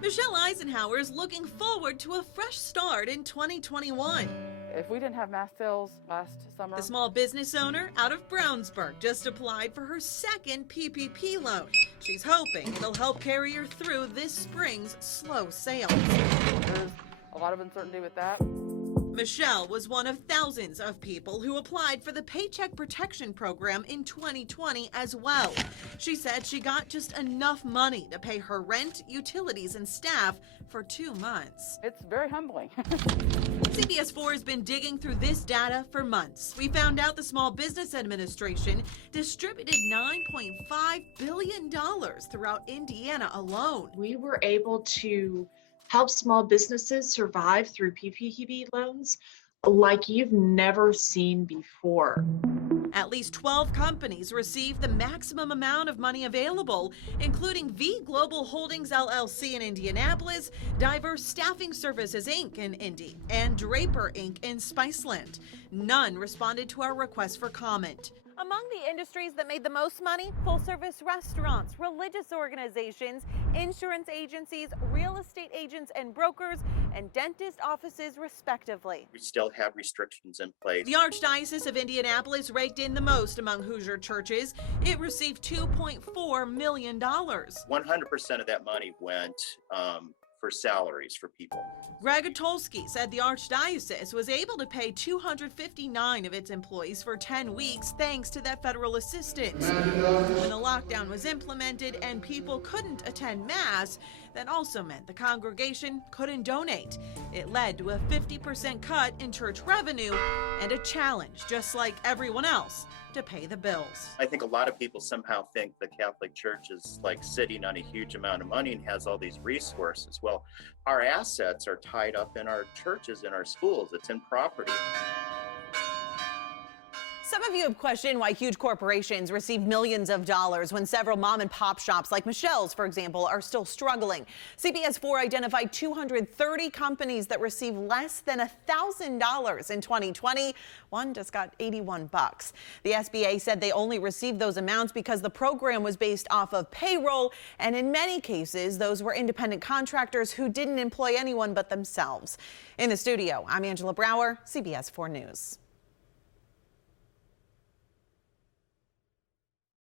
Michelle Eisenhower is looking forward to a fresh start in 2021. If we didn't have mask sales last summer. The small business owner out of Brownsburg just applied for her second PPP loan. She's hoping it'll help carry her through this spring's slow sales. There's a lot of uncertainty with that. Michelle was one of thousands of people who applied for the Paycheck Protection Program in 2020 as well. She said she got just enough money to pay her rent, utilities, and staff for 2 months. It's very humbling. CBS4 has been digging through this data for months. We found out the Small Business Administration distributed $9.5 billion throughout Indiana alone. We were able to help small businesses survive through PPP loans like you've never seen before. At least 12 companies received the maximum amount of money available, including V Global Holdings LLC in Indianapolis, Diverse Staffing Services Inc. in Indy, and Draper Inc. in Spiceland. None responded to our request for comment. Among the industries that made the most money, full-service restaurants, religious organizations, insurance agencies, real estate agents and brokers, and dentist offices, respectively. We still have restrictions in place. The Archdiocese of Indianapolis raked in the most among Hoosier churches. It received $2.4 million. 100% of that money went for salaries for people. Greg Atolsky said the Archdiocese was able to pay 259 of its employees for 10 weeks thanks to that federal assistance. When the lockdown was implemented and people couldn't attend Mass, that also meant the congregation couldn't donate. It led to a 50% cut in church revenue and a challenge, just like everyone else, to pay the bills. I think a lot of people somehow think the Catholic Church is like sitting on a huge amount of money and has all these resources. Well, our assets are tied up in our churches, in our schools. It's in property. Some of you have questioned why huge corporations receive millions of dollars when several mom and pop shops like Michelle's, for example, are still struggling. CBS4 identified 230 companies that received less than $1,000 in 2020. One just got 81 bucks. The SBA said they only received those amounts because the program was based off of payroll, and in many cases, those were independent contractors who didn't employ anyone but themselves. In the studio, I'm Angela Brower, CBS4 News.